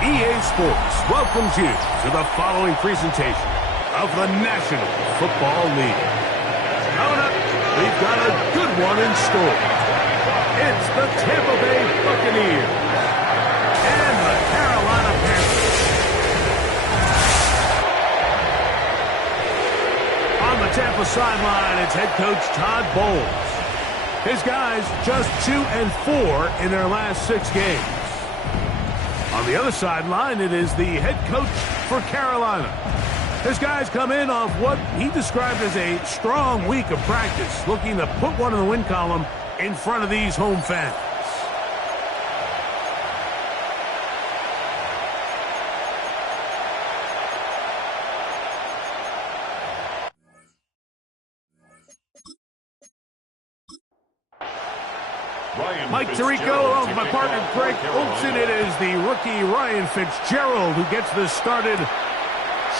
EA Sports welcomes you to the following presentation of the National Football League. Coming up, we've got a good one in store. It's the Tampa Bay Buccaneers and the Carolina Panthers. On the Tampa sideline, it's head coach Todd Bowles. His guys just 2-4 in their last 6 games. On the other sideline, it is the head coach for Carolina. His guys come in off what he described as a strong week of practice, looking to put one in the win column in front of these home fans. Mike Tirico along with my partner Greg Olson. It is the rookie Ryan Fitzgerald who gets this started.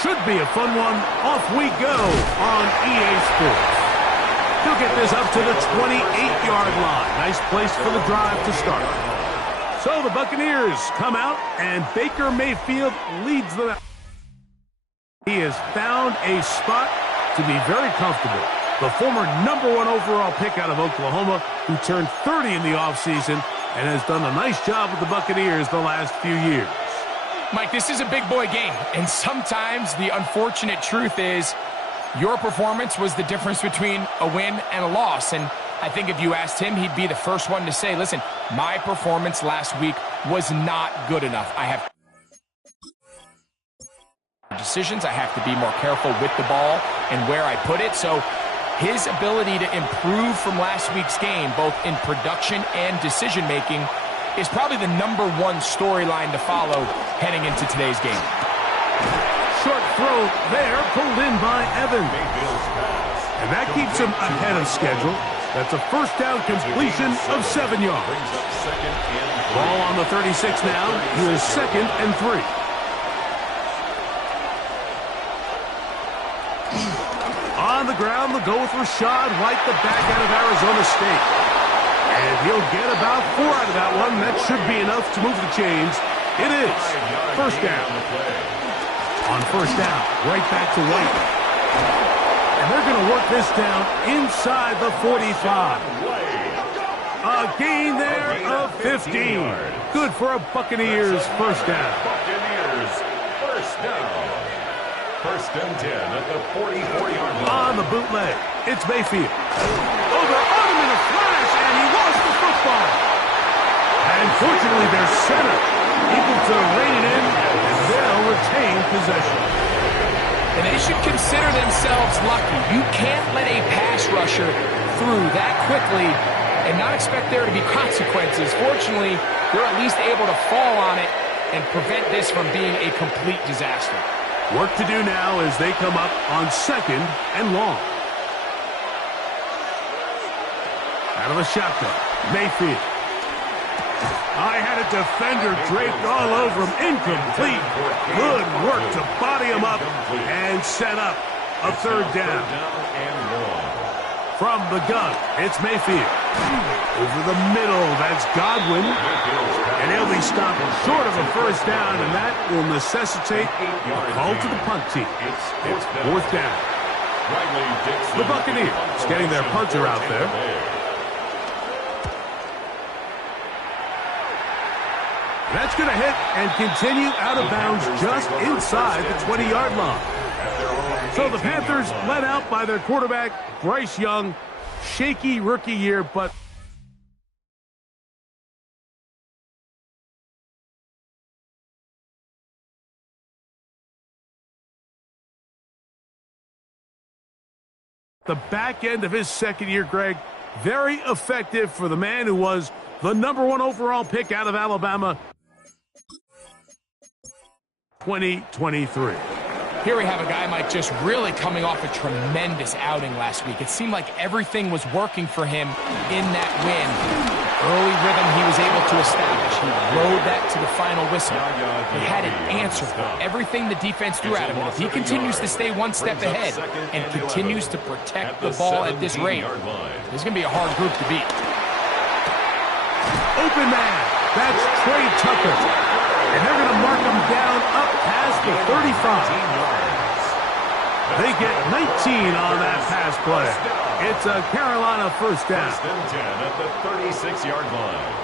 Should be a fun one. Off we go on EA Sports. He'll get this up to the 28-yard line. Nice place for the drive to start. So the Buccaneers come out and Baker Mayfield leads them. He has found a spot to be very comfortable. The former #1 overall pick out of Oklahoma, who turned 30 in the offseason and has done a nice job with the Buccaneers the last few years. Mike, this is a big boy game, and sometimes the unfortunate truth is your performance was the difference between a win and a loss. And I think if you asked him, he'd be the first one to say, listen, my performance last week was not good enough. I have decisions. I have to be more careful with the ball and where I put it. So his ability to improve from last week's game, both in production and decision-making, is probably the #1 storyline to follow heading into today's game. Short throw there, pulled in by Evans. And that keeps him ahead of schedule. That's a first down completion of 7 yards. Ball on the 36 now. He is 2nd and 3. On the ground, they'll go with Rashad White, the back out of Arizona State. And he'll get about 4 out of that one. That should be enough to move the chains. It is first down. On first down, right back to White. And they're going to work this down inside the 45. A gain there of 15. Good for a Buccaneers first down. Buccaneers first down. First and 10 at the 44-yard line. On the bootleg, it's Mayfield. Over on him in a flash, and he lost the football. And fortunately, their center able to rein it in, and they'll retain possession. And they should consider themselves lucky. You can't let a pass rusher through that quickly and not expect there to be consequences. Fortunately, they're at least able to fall on it and prevent this from being a complete disaster. Work to do now as they come up on 2nd and long. Out of the shotgun, Mayfield. I had a defender draped all over him. Incomplete. Good work to body him up and set up a third down. From the gun, it's Mayfield. Over the middle, that's Godwin. And he'll be stopped short of a first down, and that will necessitate a call to the punt team. It's fourth down. The Buccaneers getting their punter out there. That's going to hit and continue out of bounds just inside the 20-yard line. So the Panthers led out by their quarterback, Bryce Young. Shaky rookie year, but the back end of his second year, Greg, very effective for the man who was the #1 overall pick out of Alabama, 2023. Here we have a guy, Mike, just really coming off a tremendous outing last week. It seemed like everything was working for him in that win. Early rhythm he was able to establish. He rode that to the final whistle. He had an answer for everything the defense threw at him. And if he continues to stay one step ahead and continues to protect the ball at this rate, there's going to be a hard group to beat. Open man. That's Trey Tucker. And they're going to mark him down up past the 35. They get 19 on that pass play. It's a Carolina first down. First and 10 at the 36-yard line.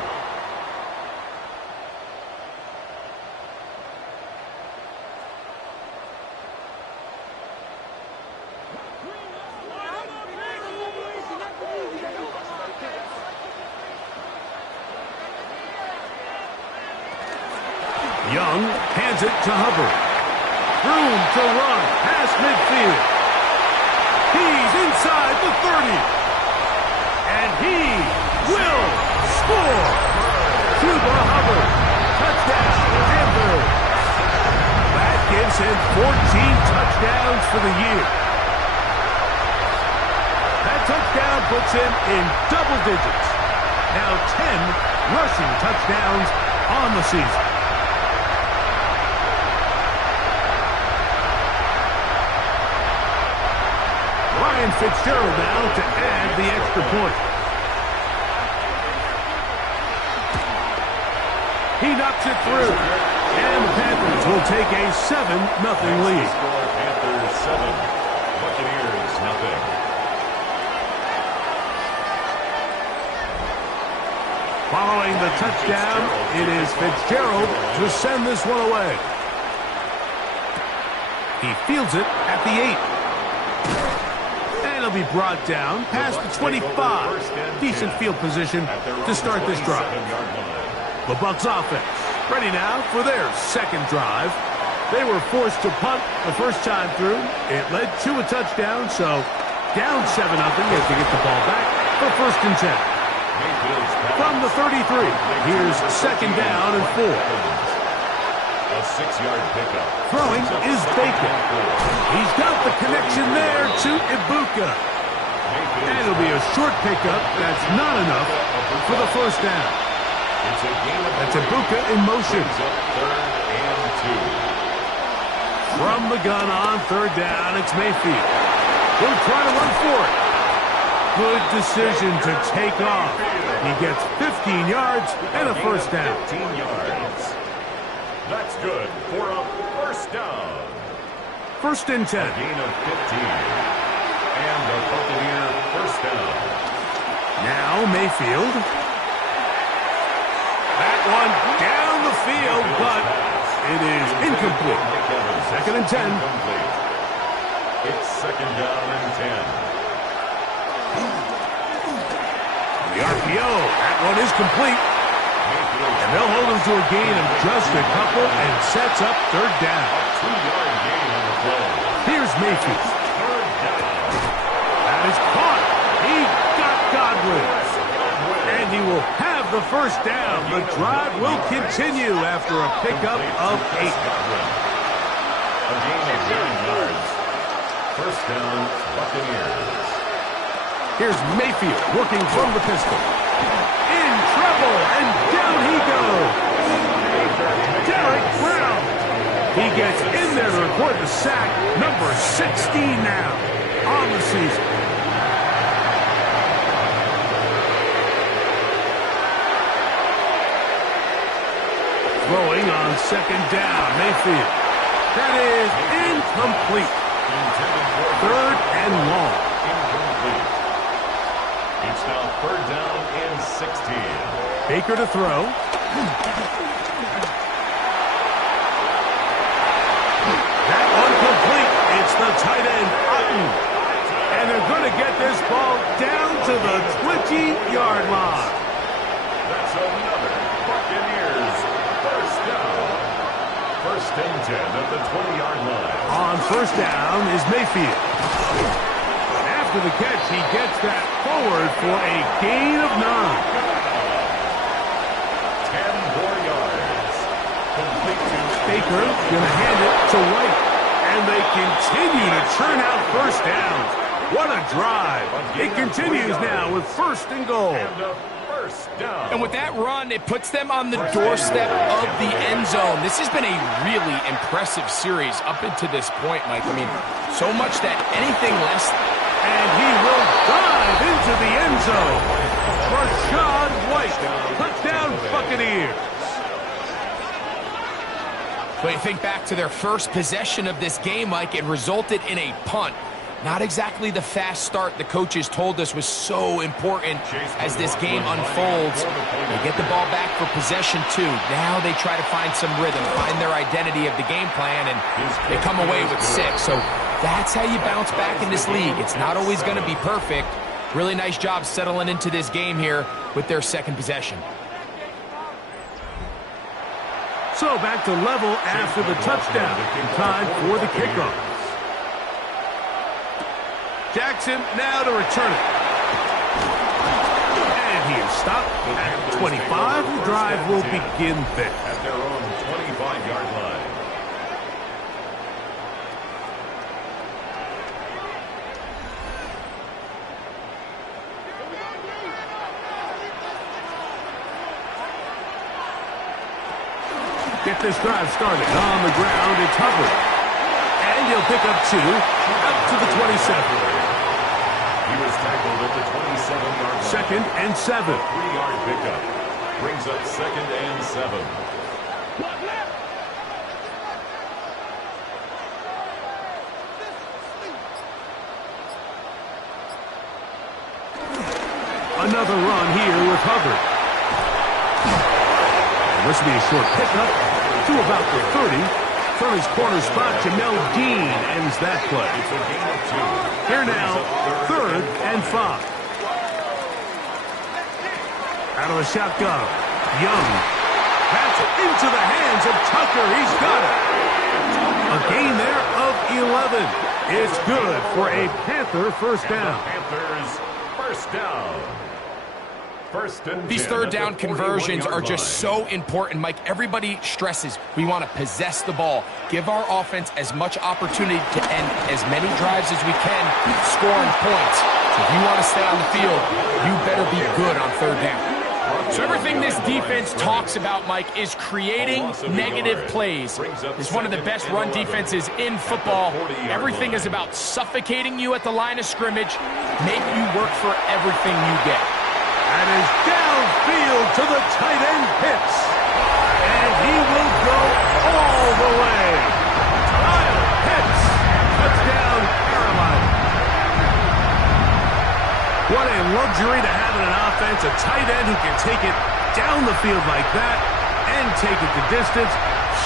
Young hands it to Hubbard. Room to run past midfield. He's inside the 30. And he will score. Chuba Hubbard. Touchdown, Panthers. That gives him 14 touchdowns for the year. That touchdown puts him in double digits. Now 10 rushing touchdowns on the season. Ryan Fitzgerald now to add the extra point. He knocks it through. And the Panthers will take a 7-0 lead. Panthers 7, Buccaneers 0. Following the touchdown, it is Fitzgerald to send this one away. He fields it at the 8. And he'll be brought down past the 25. Decent field position to start this drive. The Bucs offense ready now for their second drive. They were forced to punt the first time through. It led to a touchdown, so down 7-0 as they get the ball back for first and 10. From the 33, here's second down and 4. A 6-yard pickup. Throwing is Baker. He's got the connection there to Ibuka. And it'll be a short pickup. That's not enough for the first down. That's Ibuka in motion. Third and 2. From the gun on third down, it's Mayfield. He'll try to run for it. Good decision to take off. He gets 15 yards and a first down. 15 yards. That's good for a first down. First and 10. Gain of 15. And the Buccaneer first down. Now Mayfield. That one down the field, but it is incomplete. Second and 10. It's second down and 10. The RPO. That one is complete. And they'll hold him to a gain of just a couple and sets up third down. 2-yard gain on the play. Here's Mayfield. Third down. That is caught. He got Godwin. And he will have the first down. The drive will continue after a pickup of 8. A gain of 9 yards. First down, Buccaneers. Here's Mayfield working from the pistol. In trouble, and down he goes. Derek Brown. He gets in there to record the sack, number 16 now on the season. second down. Mayfield. That is incomplete. Third and long. Incomplete. It's now third down and 16. Baker to throw. That one complete. It's the tight end, Otten. And they're going to get this ball down to the 20-yard line. That's another Buccaneers first down. First and 10 at the 20-yard line. On first down is Mayfield. After the catch, he gets that forward for a gain of 9. 10 more yards. Complete to Baker going to hand it to White. And they continue to churn out first downs. What a drive. It continues now with first and goal. and a first down. And with that run, it puts them on the doorstep of the end zone. This has been a really impressive series up into this point, Mike. I mean, so much that anything less. And he will dive into the end zone. Rashad White, touchdown Buccaneers. But you think back to their first possession of this game, Mike, it resulted in a punt. Not exactly the fast start the coaches told us was so important as this game unfolds. They get the ball back for possession 2. Now they try to find some rhythm, find their identity of the game plan, and they come away with 6. So that's how you bounce back in this league. It's not always going to be perfect. Really nice job settling into this game here with their second possession. So back to level after the touchdown. Time for the kickoff. Jackson now to return it. And he is stopped at 25. The drive will begin there. At their own 25-yard line. Get this drive started. On the ground, it's Hubbard. And he'll pick up 2 out to the 27. He was tackled at the 27-yard line. Second and 7. 3-yard pickup. Brings up second and 7. Another run here with Hubbard. And this will be a short pickup to about the 30. From his corner spot, Jamel Dean ends that play. It's a gain of 2. Here now, third and 5. Out of the shotgun, Young. That's into the hands of Tucker. He's got it. A gain there of 11. It's good for a Panther first down. Panthers first down. First and 10 These third at the down conversions 41-yard are just line. so important, Mike. Everybody stresses we want to possess the ball, give our offense as much opportunity to end as many drives as we can, scoring points. So if you want to stay on the field, you better be good on third down. So everything this defense talks about, Mike, is creating negative plays. It's one of the best run defenses in football. Everything is about suffocating you at the line of scrimmage, make you work for everything you get. That is downfield to the tight end Pitts. And he will go all the way. Kyle Pitts. Touchdown, Carolina. What a luxury to have in an offense. A tight end who can take it down the field like that and take it the distance.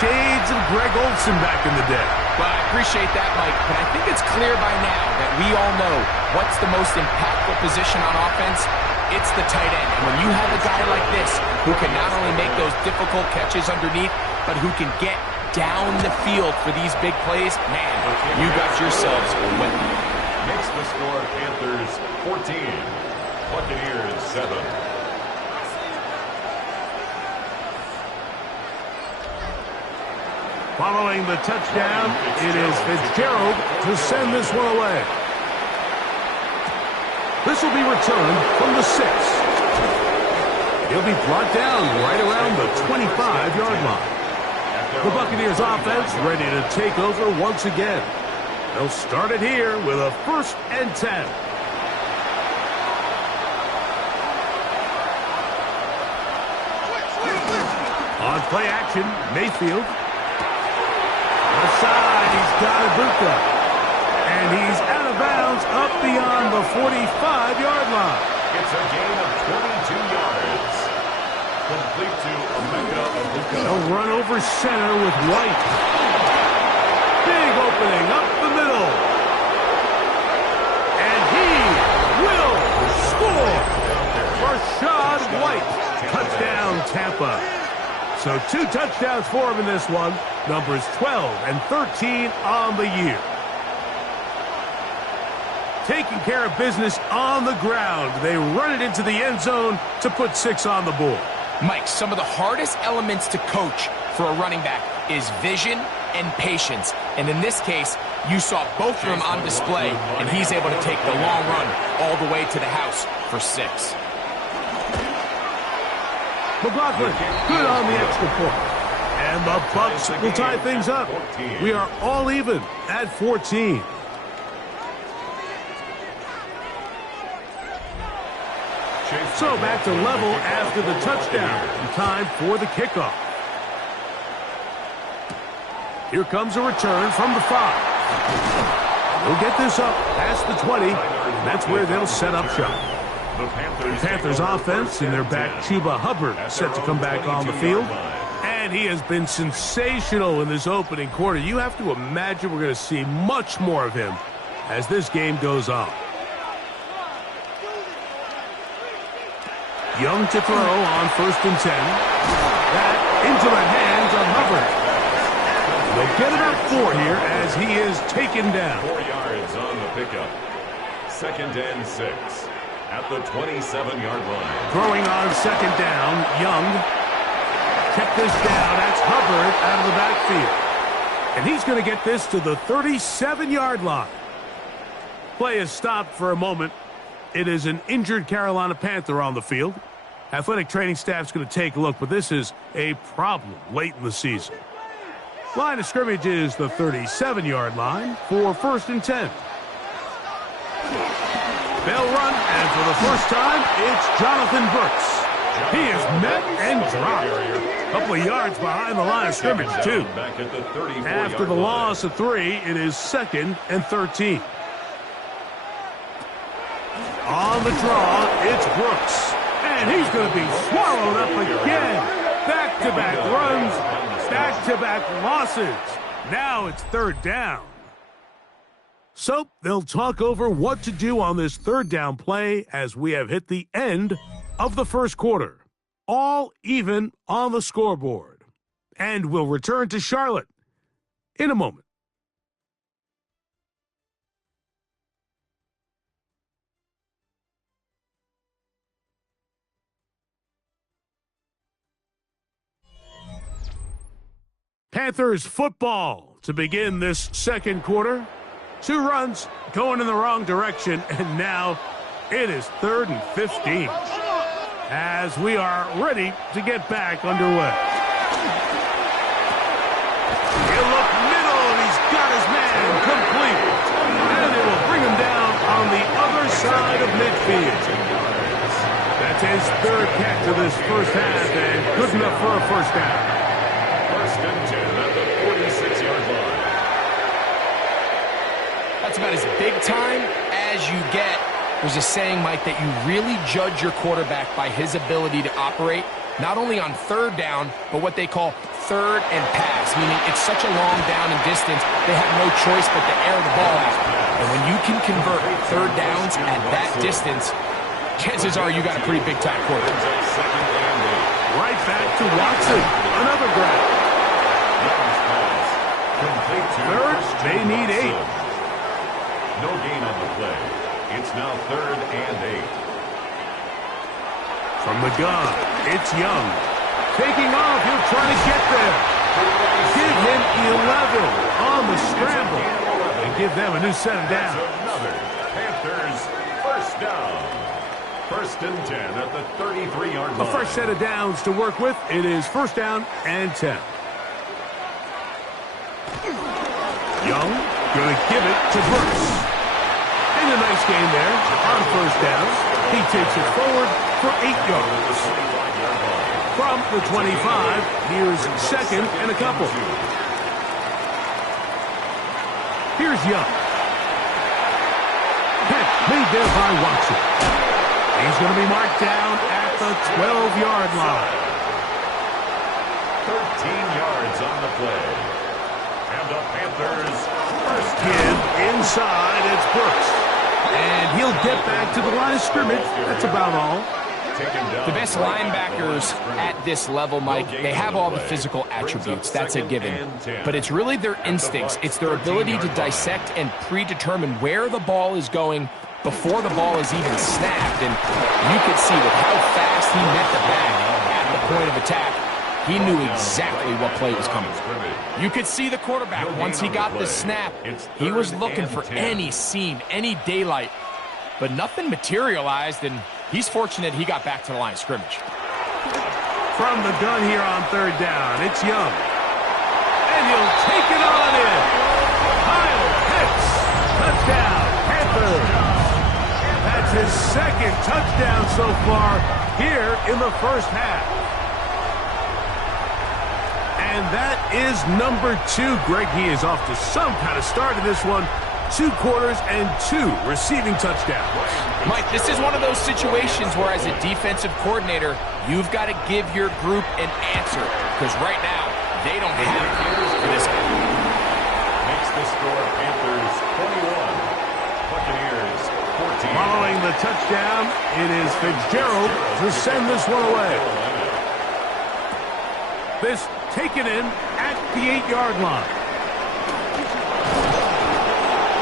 Shades of Greg Olsen back in the day. Well, I appreciate that, Mike, but I think it's clear by now that we all know what's the most impactful position on offense. It's the tight end. And when you have a guy like this who can not only make those difficult catches underneath, but who can get down the field for these big plays, man, you got yourselves a weapon. Makes the score Panthers 14, Buccaneers 7. Following the touchdown, it is Fitzgerald to send this one away. This will be returned from the 6. He'll be brought down right around the 25-yard line. The Buccaneers offense ready to take over once again. They'll start it here with a first and 10. On Play action, Mayfield. Aside, he's got Ibuka. And he's out of bounds up beyond the 45-yard line. It's a gain of 22 yards. Complete to Emeka Ibuka. They'll run over center with White. Big opening up the middle. And he will score. Rashad White. Touchdown, Tampa. So 2 touchdowns for him in this one. Numbers 12 and 13 on the year. Taking care of business on the ground. They run it into the end zone to put 6 on the board. Mike, some of the hardest elements to coach for a running back is vision and patience. And in this case, you saw both of them on display, and he's able to take the long run all the way to the house for 6. McLaughlin, good on the extra point. And the Bucs will tie things up. We are all even at 14. So back to level after the touchdown. Time for the kickoff. Here comes a return from the 5. We'll get this up past the 20. And that's where they'll set up shop. The Panthers offense and their back Chuba Hubbard set to come back on the field. And he has been sensational in this opening quarter. You have to imagine we're going to see much more of him as this game goes on. Young to throw on 1st and 10. That into the hands of Hubbard. They'll get about 4 here as he is taken down. 4 yards on the pickup. 2nd and 6 at the 27-yard line. Throwing on 2nd down, Young. Check this down. That's Hubbard out of the backfield. And he's going to get this to the 37-yard line. Play is stopped for a moment. It is an injured Carolina Panther on the field. Athletic training staff's going to take a look, but this is a problem late in the season. Line of scrimmage is the 37-yard line for 1st and 10. They'll run, and for the first time, it's Jonathan Brooks. He is met and dropped. A couple of yards behind the line of scrimmage, too. After the loss of 3, it is 2nd and 13. On the draw, it's Brooks. And he's going to be swallowed up again. Back-to-back runs, back-to-back losses. Now it's 3rd down. So they'll talk over what to do on this 3rd down play as we have hit the end of the first quarter. All even on the scoreboard. And we'll return to Charlotte in a moment. Panthers football to begin this 2nd quarter. 2 runs going in the wrong direction, and now it is 3rd and 15 as we are ready to get back underway. He'll look middle, and he's got his man complete. And it will bring him down on the other side of midfield. That's his 3rd catch of this first half, and good enough for a first down. 1st and 10 at the 46-yard line. That's about as big time as you get. There's a saying, Mike, that you really judge your quarterback by his ability to operate, not only on 3rd down, but what they call 3rd and pass, meaning it's such a long down and distance, they have no choice but to air the ball out. And when you can convert 3rd downs at that distance, chances are you got a pretty big-time quarterback. Right back to Watson. Another grab. 3rd, they need 8. No gain on the play. It's now 3rd and 8. From the gun, it's Young. Taking off, he'll try to get there. Give him 11 on the scramble. And give them a new set of downs. Another Panthers 1st down. 1st and 10 at the 33-yard line. A fresh set of downs to work with. It is 1st down and 10. Young going to give it to Brooks. And a nice game there on 1st down. He takes it forward for 8 yards. From the 25, here's second and a couple. Here's Young. Catch made there by Watson. He's going to be marked down at the 12-yard line. 13 yards on the play. And the Panthers first Kid inside, it's Brooks. And he'll get back to the line of scrimmage. That's about all. The best linebackers at this level, Mike, they have all the physical attributes. That's a given. But it's really their instincts. It's their ability to dissect and predetermine where the ball is going before the ball is even snapped. And you could see with how fast he met the back at the point of attack, he knew exactly what play was coming. You could see the quarterback, once he got the snap, he was looking for any seam, any daylight. But nothing materialized, and he's fortunate he got back to the line of scrimmage. From the gun here on third down, it's Young. And he'll take it on in. Kyle Pitts. Touchdown, Panthers. That's his second touchdown so far here in the first half. And that is number 2. Greg, he is off to some kind of start in this one. 2 quarters and 2 receiving touchdowns. Mike, this is one of those situations where as a defensive coordinator, you've got to give your group an answer. Because right now, they don't have it for this game. Makes the score Panthers 21. Buccaneers 14. Following the touchdown, it is Fitzgerald to send this one away. This taken in at the 8-yard line.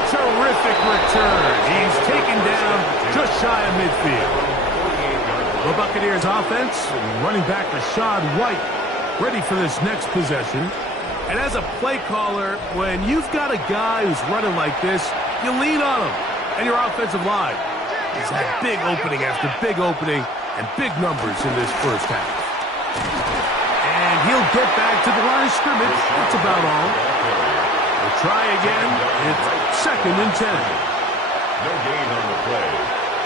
Terrific return. He's taken down just shy of midfield. The Buccaneers offense, running back Rashad White, ready for this next possession. And as a play caller, when you've got a guy who's running like this, you lean on him. And your offensive line has had big opening after big opening and big numbers in this first half. And he'll get back to the line of scrimmage. That's about all. We'll try again. It's second and 10. No gain on the play.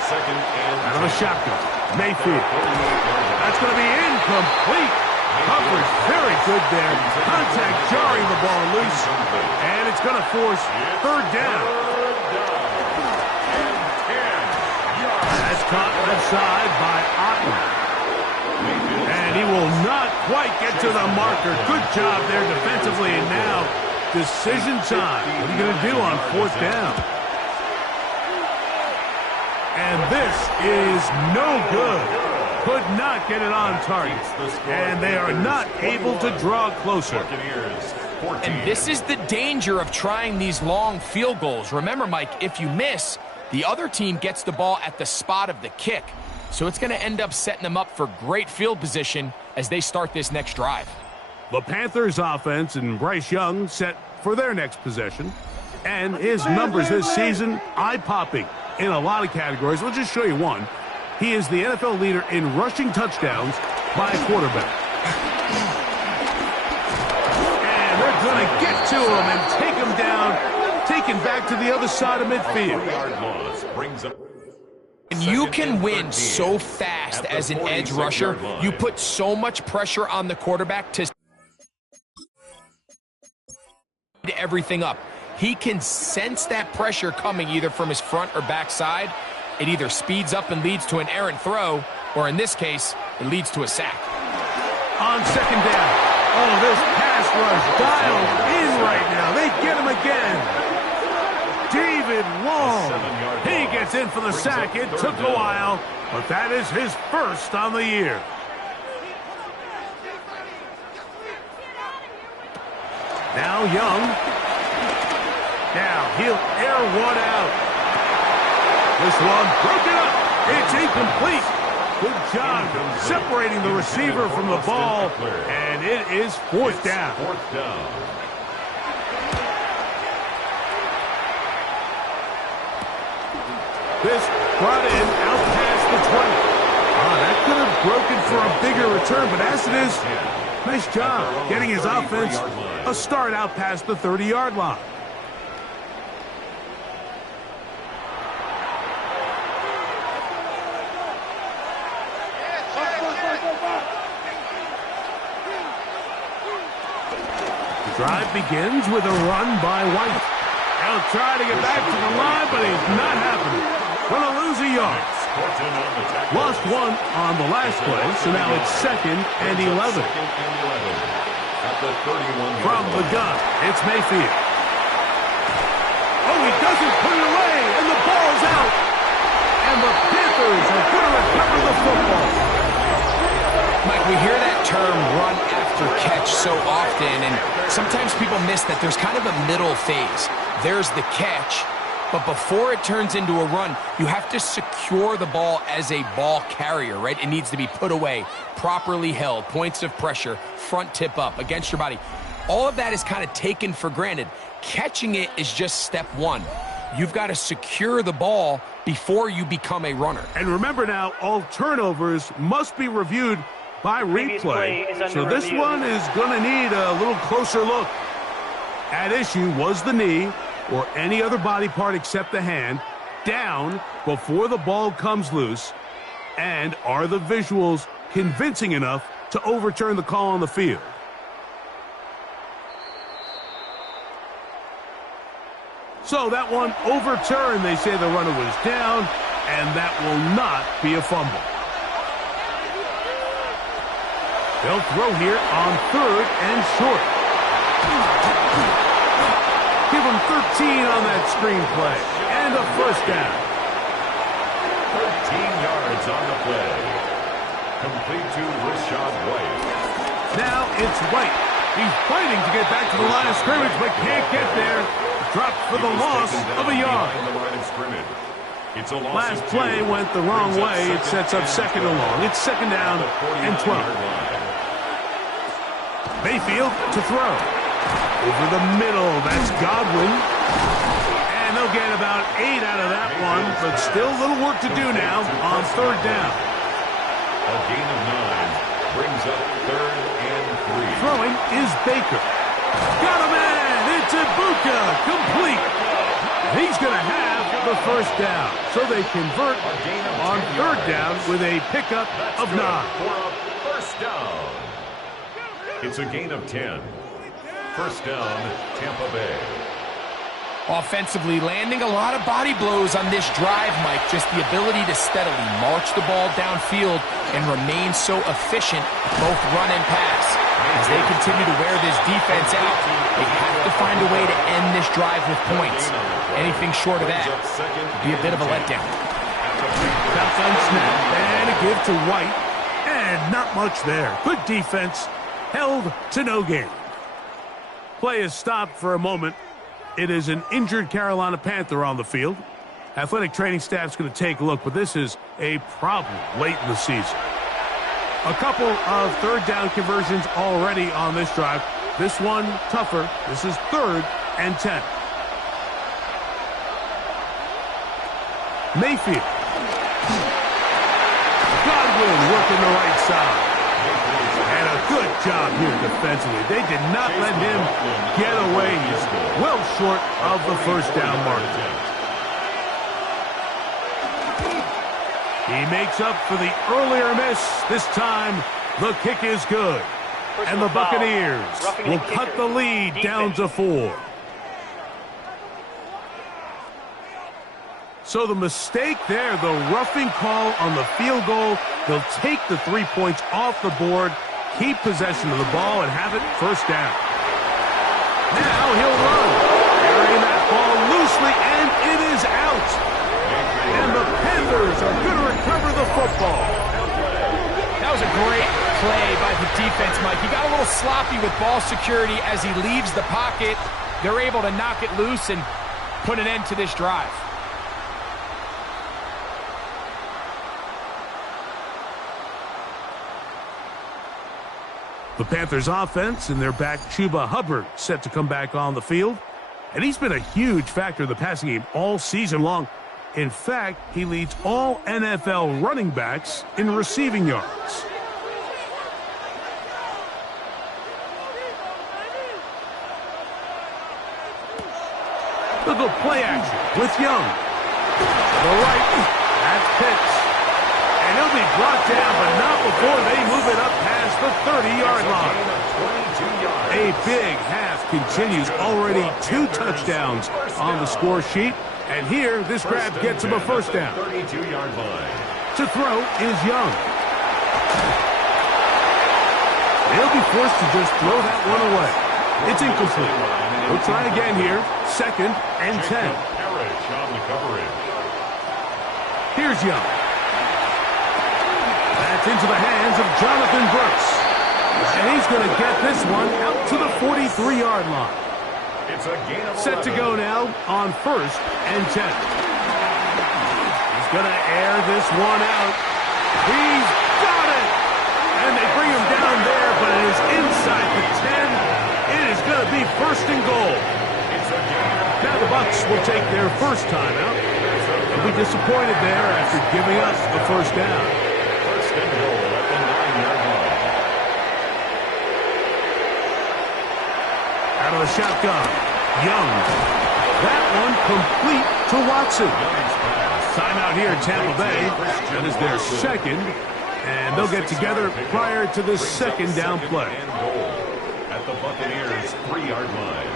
Second and 10. Out of a shotgun. Mayfield. That's going to be incomplete. Coverage very good there. Contact jarring the ball loose. And it's going to force third down. That's caught left side by Otten. And he will not quite get to the marker. Good job there defensively. And now, decision time. What are you going to do on fourth down? And this is no good. Could not get it on target. And they are not able to draw closer. And this is the danger of trying these long field goals. Remember, Mike, if you miss, the other team gets the ball at the spot of the kick. So it's going to end up setting them up for great field position as they start this next drive. The Panthers offense and Bryce Young set for their next possession. And his numbers this season, eye-popping in a lot of categories. We'll just show you one. He is the NFL leader in rushing touchdowns by a quarterback. And they're going to get to him and take him down, taken back to the other side of midfield. And you can win so fast as an edge rusher. You put so much pressure on the quarterback to everything up. He can sense that pressure coming either from his front or back side. It either speeds up and leads to an errant throw, or in this case, it leads to a sack. On second down. Oh, this pass rush dialed in right now. They get him again. David Long. He gets in for the sack. It took a while, but that is his first on the year. Now Young. Now he'll air one out. This one broken up. It's incomplete. Good job separating the receiver from the ball, and it is fourth down. This brought in out past the 20. That could have broken for a bigger return, but as it is, nice job getting his offense a start out past the 30-yard line. Drive begins with a run by White. He'll try to get back to the line, but he's not happening. Gonna lose a yard. Lost one on the last play, so now it's 2nd and 11. From the gun, it's Mayfield. Oh, he doesn't put it away, and the ball's out. And the Panthers are going to recover the football. Mike, we hear that term run after catch so often, and sometimes people miss that there's kind of a middle phase. There's the catch, but before it turns into a run, you have to secure the ball as a ball carrier, right? It needs to be put away, properly held, points of pressure, front tip up against your body. All of that is kind of taken for granted. Catching it is just step one. You've got to secure the ball before you become a runner. And remember now, all turnovers must be reviewed by replay. So this one is going to need a little closer look. At issue was the knee or any other body part except the hand down before the ball comes loose. And are the visuals convincing enough to overturn the call on the field? So that one overturned. They say the runner was down, and that will not be a fumble. They'll throw here on 3rd and short. Give him 13 on that screenplay, and a first down. 13 yards on the play. Complete to Rashad White. Now it's White. He's fighting to get back to the line of scrimmage, but can't get there. Dropped for the loss of a yard. Last play went the wrong way. It sets up 2nd and long. It's 2nd down and 12. Mayfield to throw. Over the middle, that's Godwin. And they'll get about 8 out of that one, but still a little work to do now on 3rd down. A gain of 9 brings up 3rd and 3. Throwing is Baker. Got a man! It's Ibuka, complete. He's going to have the first down. So they convert on 3rd down with a pickup of 9. For a first down. It's a gain of 10. First down, Tampa Bay. Offensively, landing a lot of body blows on this drive, Mike. Just the ability to steadily march the ball downfield and remain so efficient, both run and pass. As they continue to wear this defense out, they have to find a way to end this drive with points. Anything short of that would be a bit of a letdown. Shotgun snap and a give to White. And not much there. Good defense. Held to no gain. Play is stopped for a moment. It is an injured Carolina Panther on the field. Athletic training staff's going to take a look, but this is a problem late in the season. A couple of 3rd down conversions already on this drive. This one tougher. This is 3rd and 10. Mayfield. Godwin working the right side. And a good job here defensively. They did not let him get away. He's well short of the first down mark. He makes up for the earlier miss. This time, the kick is good. And the Buccaneers will cut the lead down to 4. So the mistake there, the roughing call on the field goal. They'll take the 3 points off the board, keep possession of the ball, and have it first down. Now he'll run. Carrying that ball loosely, and it is out. And the Panthers are going to recover the football. That was a great play by the defense, Mike. He got a little sloppy with ball security as he leaves the pocket. They're able to knock it loose and put an end to this drive. The Panthers offense and their back Chuba Hubbard set to come back on the field. And he's been a huge factor in the passing game all season long. In fact, he leads all NFL running backs in receiving yards. Look at play action with Young. The right, that's Pitts. And he'll be brought down, but not before they move it up past the 30-yard line. yards. A big half continues. Already 2 touchdowns on the score sheet. And here, this grab gets him a first down. 32-yard line. To throw is Young. They'll be forced to just throw that one away. It's incomplete. We'll try again here. 2nd and 10. Parrish on the coverage. Here's Young. That's into the hands of Jonathan Brooks. And he's going to get this one out to the 43-yard line. It's a gain of 11. Set to go now on 1st and 10. He's going to air this one out. He's got it! And they bring him down there, but it is inside the 10. It is going to be 1st and goal. Now the Bucs will take their first time out. They'll be disappointed there after giving us the first down. 1st and goal at the 9-yard line. Out of the shotgun, Young. That one complete to Watson. Timeout here at Tampa Bay. That is their 2nd, and they'll get together prior to the 2nd down play. At the Buccaneers' 3-yard line.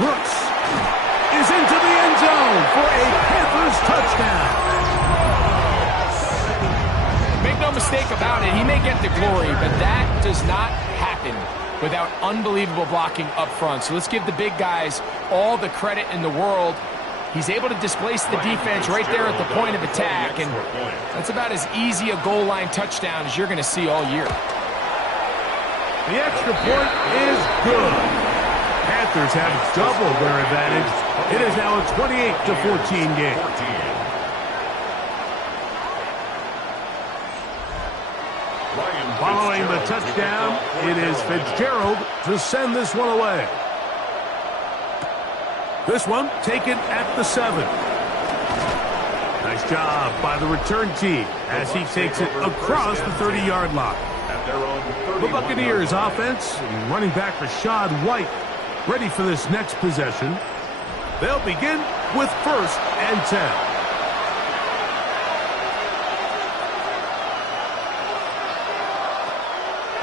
Brooks is into the end zone for a Panthers touchdown. Make no mistake about it, he may get the glory, but that does not happen without unbelievable blocking up front. So let's give the big guys all the credit in the world. He's able to displace the defense right there at the point of attack, and that's about as easy a goal line touchdown as you're going to see all year. The extra point is good. Panthers have doubled their advantage. It is now a 28-14 game. Following the touchdown, it is Fitzgerald to send this one away. This one taken at the 7. Nice job by the return team as he takes it across the 30-yard line. The Buccaneers offense, running back Rashad White, ready for this next possession. They'll begin with 1st and 10.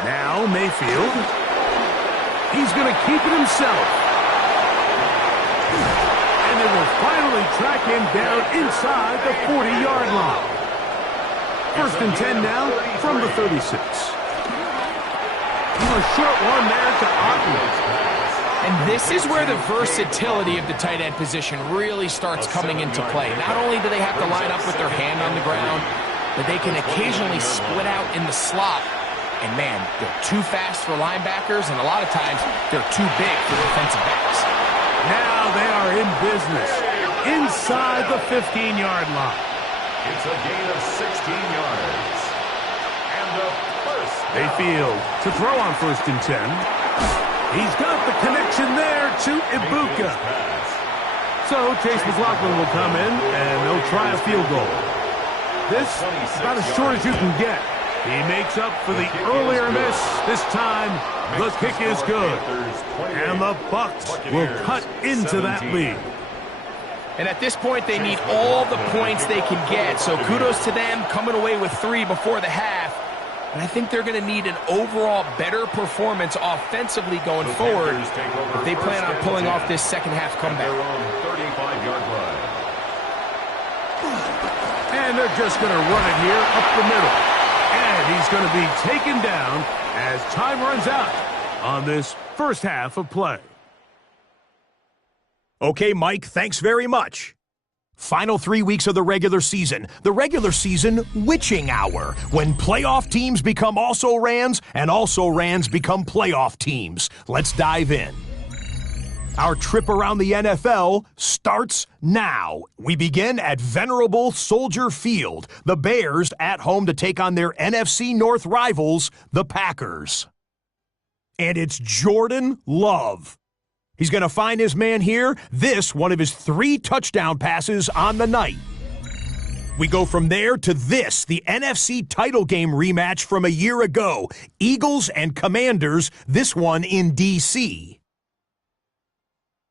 Now Mayfield. He's going to keep it himself. And they will finally track him down inside the 40-yard line. 1st and 10 now from the 36. A short one there to Otley. And this is where the versatility of the tight end position really starts coming into play. Not only do they have to line up with their hand on the ground, but they can occasionally split out in the slot. And, man, they're too fast for linebackers, and a lot of times they're too big for defensive backs. Now they are in business inside the 15-yard line. It's a gain of 16 yards. And the first down. Mayfield to throw on 1st and 10. He's got the connection there to Ibuka. So Chase McLaughlin will come in, and they'll try a field goal. This is about as short as you can get. He makes up for the earlier miss. This time, the kick is good. And the Bucs will cut into that lead. And at this point, they need all the points they can get. So kudos to them coming away with 3 before the half. And I think they're going to need an overall better performance offensively going forward if they plan on pulling off this second half comeback. 35-yard line. And they're just going to run it here up the middle. And he's going to be taken down as time runs out on this first half of play. Okay, Mike, thanks very much. Final 3 weeks of the regular season witching hour, when playoff teams become also-rans and also-rans become playoff teams. Let's dive in. Our trip around the NFL starts now. We begin at venerable Soldier Field, the Bears at home to take on their NFC North rivals, the Packers. And it's Jordan Love. He's going to find his man here. This, one of his 3 touchdown passes on the night. We go from there to this, the NFC title game rematch from a year ago. Eagles and Commanders, this one in D.C.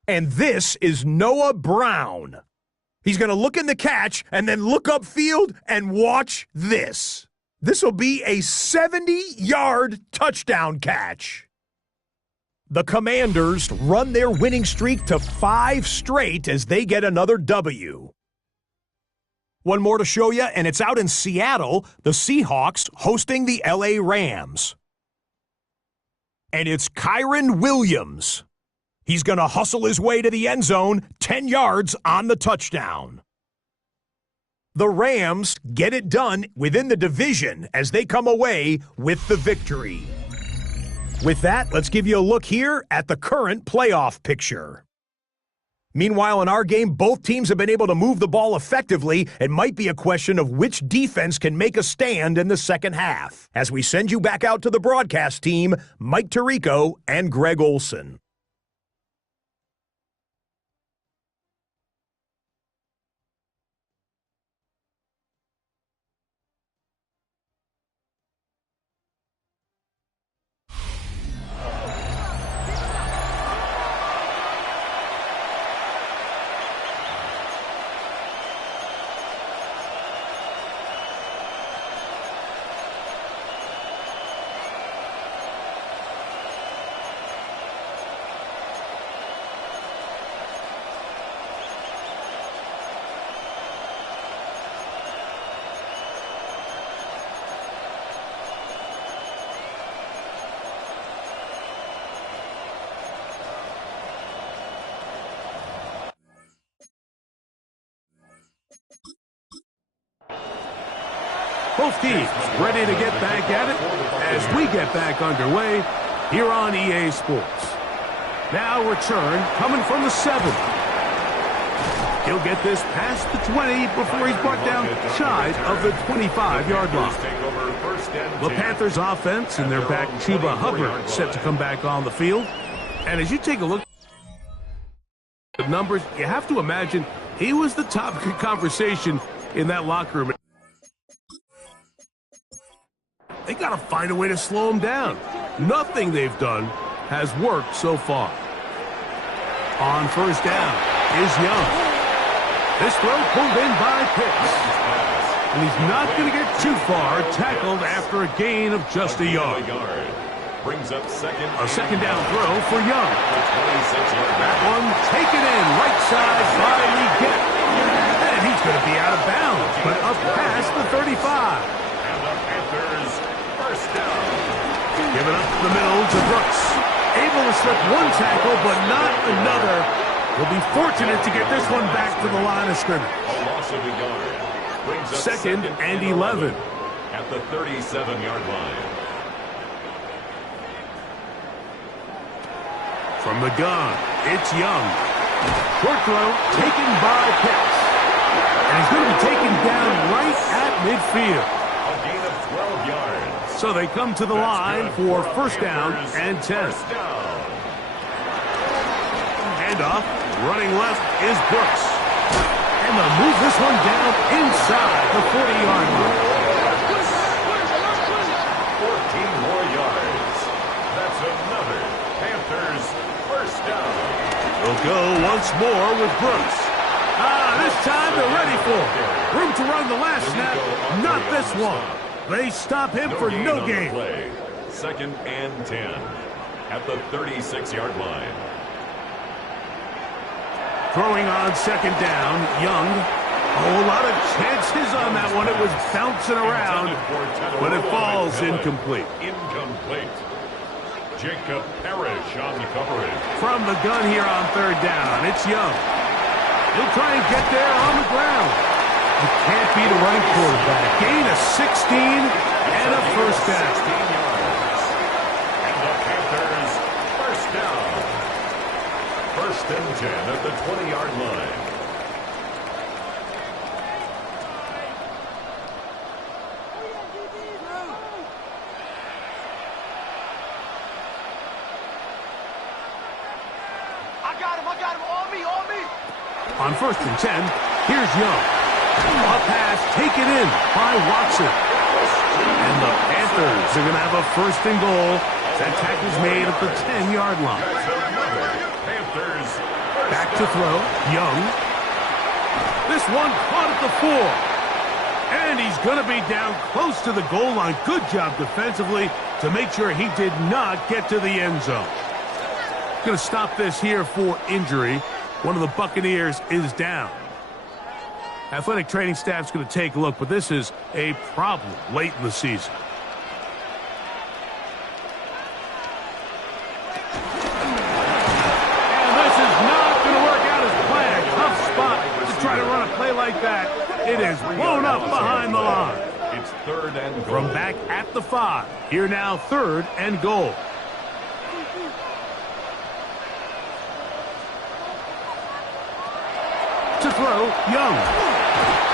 And this is Noah Brown. He's going to look in the catch and then look upfield and watch this. This will be a 70-yard touchdown catch. The Commanders run their winning streak to 5 straight as they get another W. One more to show you, and it's out in Seattle, the Seahawks hosting the LA Rams. And it's Kyron Williams. He's going to hustle his way to the end zone, 10 yards on the touchdown. The Rams get it done within the division as they come away with the victory. With that, let's give you a look here at the current playoff picture. Meanwhile, in our game, both teams have been able to move the ball effectively. It might be a question of which defense can make a stand in the second half. As we send you back out to the broadcast team, Mike Tirico and Greg Olson. Both teams ready to get back at it as we get back underway here on EA Sports. Now return coming from the 7. He'll get this past the 20 before he's brought down shy of the 25-yard line. The Panthers offense and their back Chuba Hubbard set to come back on the field. And as you take a look at the numbers, you have to imagine he was the topic of conversation in that locker room. They got to find a way to slow him down. Nothing they've done has worked so far. On first down is Young. This throw pulled in by Pitts. And he's not going to get too far, tackled after a gain of just a yard. A second down throw for Young. That one taken in right side by Leggett. And he's going to be out of bounds, but up past the 35. Giving up the middle to Brooks. Able to slip one tackle, but not another. Will be fortunate to get this one back to the line of scrimmage. Second and 11. At the 37-yard line. From the gun, it's Young. Short throw taken by Pitts. And he's going to be taken down right at midfield. A gain of 12 yards. So they come to the line for first down and 10. Handoff, running left is Brooks. And they'll move this one down inside the 40-yard line. 14 more yards. That's another Panthers first down. They'll go once more with Brooks. This time they're ready for it. Room to run the last snap, not this one. They stop him for no gain. Second and 10 at the 36-yard line. Throwing on second down, Young. A whole lot of chances on that one. It was bouncing around, but it falls incomplete. Incomplete. Jacob Parrish on the coverage. From the gun here on third down, it's Young. He'll try and get there on the ground. You can't beat a running quarterback. Gain of 16 and a first down. 16 yards. And the Panthers first down. First and 10 at the 20-yard line. I got him, on me. On first and 10, here's Young. A pass taken in by Watson. And the Panthers are going to have a first and goal. That tackle's made at the 10-yard line. Back to throw. Young. This one caught at the 4. And he's going to be down close to the goal line. Good job defensively to make sure he did not get to the end zone. Going to stop this here for injury. One of the Buccaneers is down. Athletic training staff's going to take a look, but this is a problem late in the season. And this is not going to work out as planned. Tough spot to try to run a play like that. It is blown up behind the line. It's 3rd and goal. From back at the 5. Here now, 3rd and goal. To throw, Young.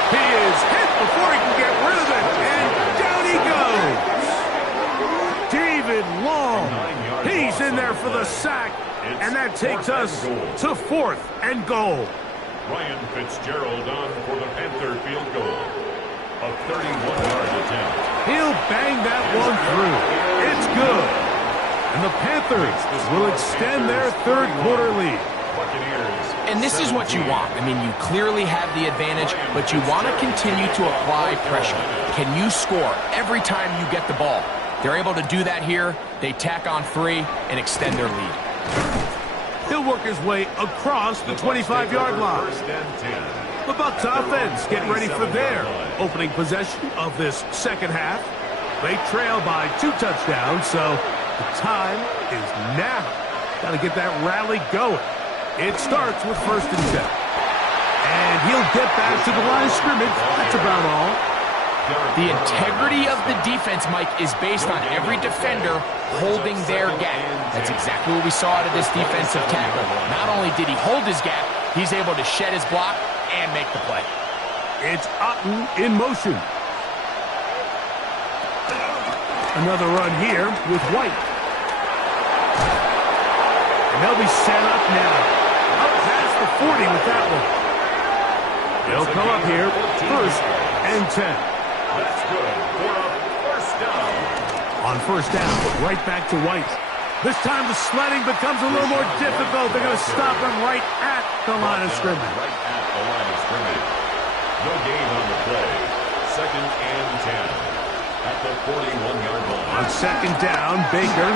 He is hit before he can get rid of it, and down he goes. David Long. He's in there for the sack, and that takes us to 4th and goal. Ryan Fitzgerald on for the Panther field goal. A 31-yard attempt. He'll bang that one through. It's good. And the Panthers will extend their 3rd quarter lead. Buccaneers. And this is what you want. I mean, you clearly have the advantage, but you want to continue to apply pressure. Can you score every time you get the ball? They're able to do that here. They tack on 3 and extend their lead. He'll work his way across the 25-yard line. 1st and 10. The Bucs offense getting ready for their opening possession of this second half. They trail by 2 touchdowns, so the time is now. Got to get that rally going. It starts with 1st and 10. And he'll get back to the line of scrimmage. That's about all. The integrity of the defense, Mike, is based on every defender holding their gap. That's exactly what we saw out of this defensive tackle. Not only did he hold his gap, he's able to shed his block and make the play. It's Otten in motion. Another run here with White. And they'll be set up now. Up past the 40 with that one. They'll come up here, 1st and 10. That's good for a 1st down. On 1st down, right back to White. This time the sledding becomes a little more difficult. They're going to stop him right at the line of scrimmage. Right at the line of scrimmage. No gain on the play. 2nd and 10. At the 41-yard line. On 2nd down, Baker.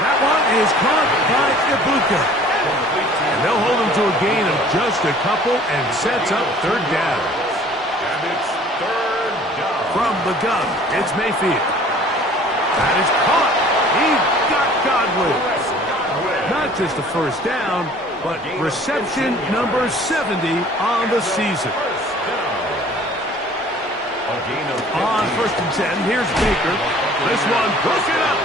That one is caught by Ibuka. And they'll hold him to a gain of just a couple and sets up 3rd down. And it's 3rd down. From the gun, it's Mayfield. That is caught. He got Godwin. Not just a 1st down, but reception number 70 on the season. On 1st and 10, here's Baker. This one broken up.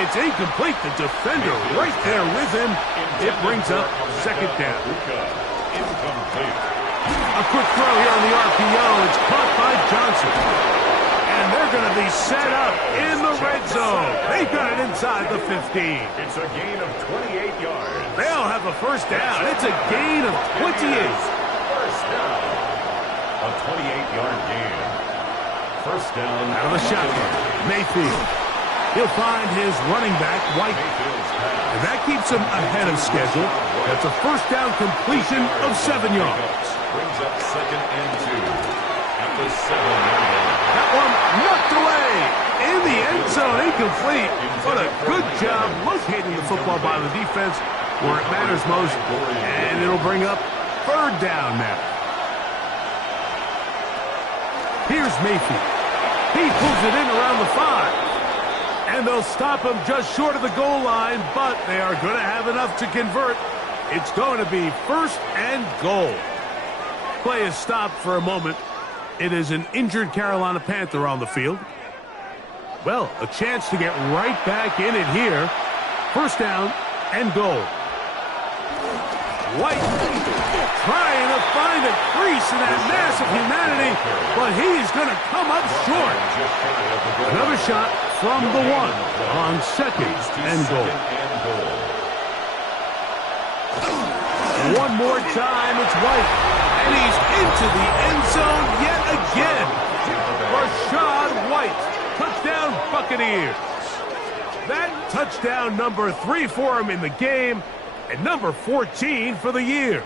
It's incomplete. The defender right there with him. It brings up 2nd down. Incomplete. A quick throw here on the RPO. It's caught by Johnson. And they're going to be set up in the red zone. They've got it inside the 15. It's a gain of 28 yards. They'll have a 1st down. It's a gain of 28. 1st down. A 28-yard gain. 1st down. Out of the shotgun. Mayfield. He'll find his running back, White. And that keeps him ahead of schedule. That's a 1st down completion of 7 yards. Brings up 2nd and 2. At the 7-yard line. That one knocked away in the end zone, incomplete. But a good job locating the football by the defense where it matters most. And it'll bring up 3rd down now. Here's Mayfield. He pulls it in around the 5. And they'll stop him just short of the goal line, but they are going to have enough to convert. It's going to be 1st and goal. Play is stopped for a moment. It is an injured Carolina Panther on the field. Well, a chance to get right back in it here. 1st down and goal. White trying to find a crease in that mass of humanity, but he's going to come up short. Another shot from the 1 on 2nd and goal. One more time, it's White. And he's into the end zone yet again. Rashad White. Touchdown, Buccaneers. That touchdown number 3 for him in the game, and number 14 for the year.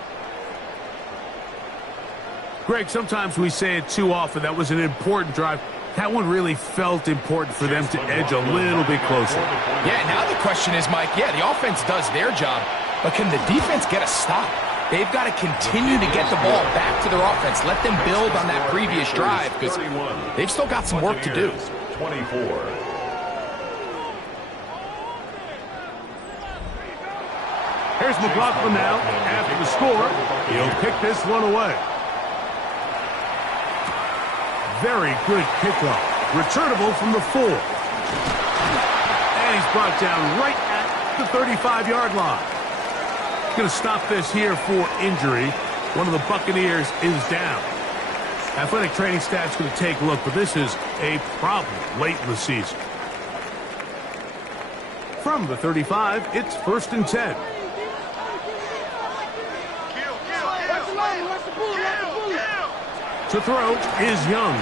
Greg, sometimes we say it too often. That was an important drive. That one really felt important for them to edge a little bit closer. Yeah, now the question is, Mike, yeah, the offense does their job, but can the defense get a stop? They've got to continue to get the ball back to their offense. Let them build on that previous drive because they've still got some work to do. 24. Here's McLaughlin now. After the score, he'll kick this one away. Very good kickoff. Returnable from the 4. And he's brought down right at the 35-yard line. Going to stop this here for injury. One of the Buccaneers is down. Athletic training staff's going to take a look, but this is a problem late in the season. From the 35, it's 1st and 10. To throw is Young.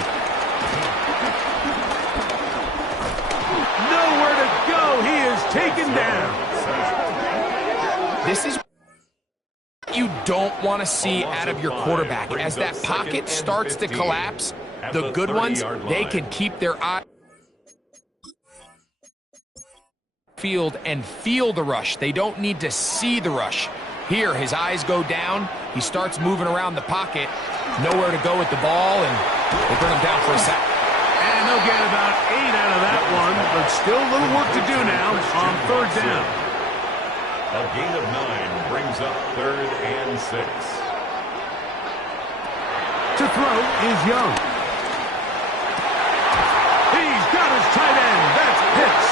Nowhere to go. He is taken down. This is what you don't want to see out of your quarterback. As that pocket starts to collapse, the good ones, they can keep their eye field and feel the rush. They don't need to see the rush. Here, his eyes go down. He starts moving around the pocket. Nowhere to go with the ball, and they bring him down for a sack. And they'll get about 8 out of that one, but still a little work to do now on 3rd down. A gain of 9 brings up 3rd and 6. To throw is Young. He's got his tight end. That's Pitts.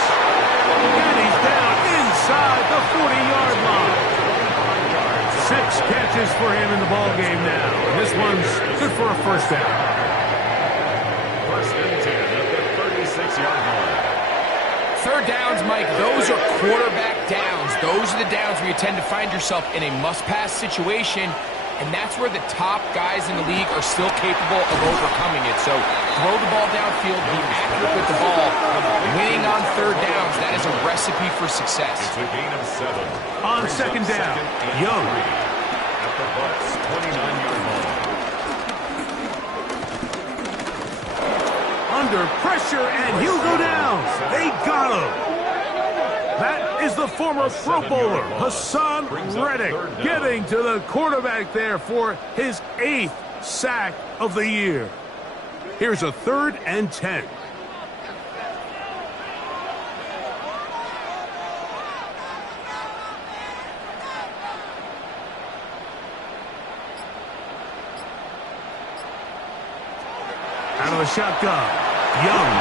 And he's down inside the 40-yard line. 6 catches for him in the ball game now. And this one's good for a 1st down. 1st and 10 at the 36-yard line. 3rd downs, Mike, those are quarterback downs. Those are the downs where you tend to find yourself in a must-pass situation, and that's where the top guys in the league are still capable of overcoming it. So throw the ball downfield, be accurate with the ball. Winning on 3rd downs, that is a recipe for success. It's a gain of 7. On 2nd down, Young. At the Bucs' 29-yard line. Under pressure, and he'll go down. They got him. That is the former Pro Bowler, Hassan Reddick, getting to the quarterback there for his 8th sack of the year. Here's a 3rd and 10. Out of the shotgun, Young.